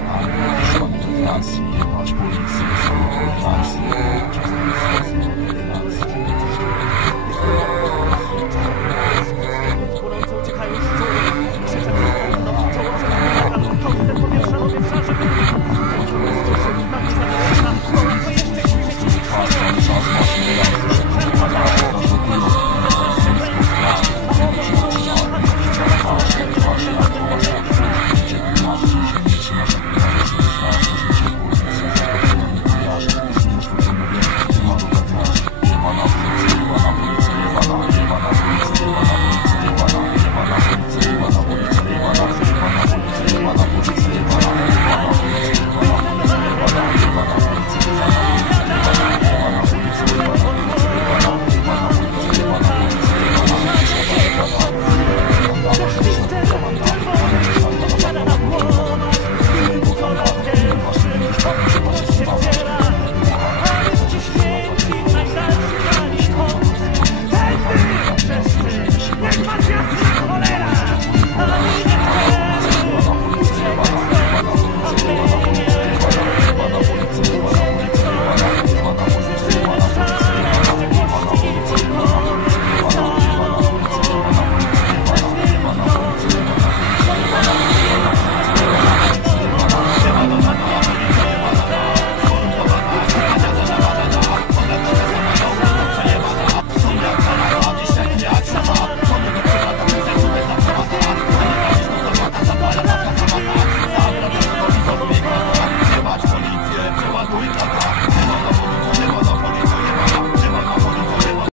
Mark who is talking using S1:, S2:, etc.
S1: a Szkoda see much more.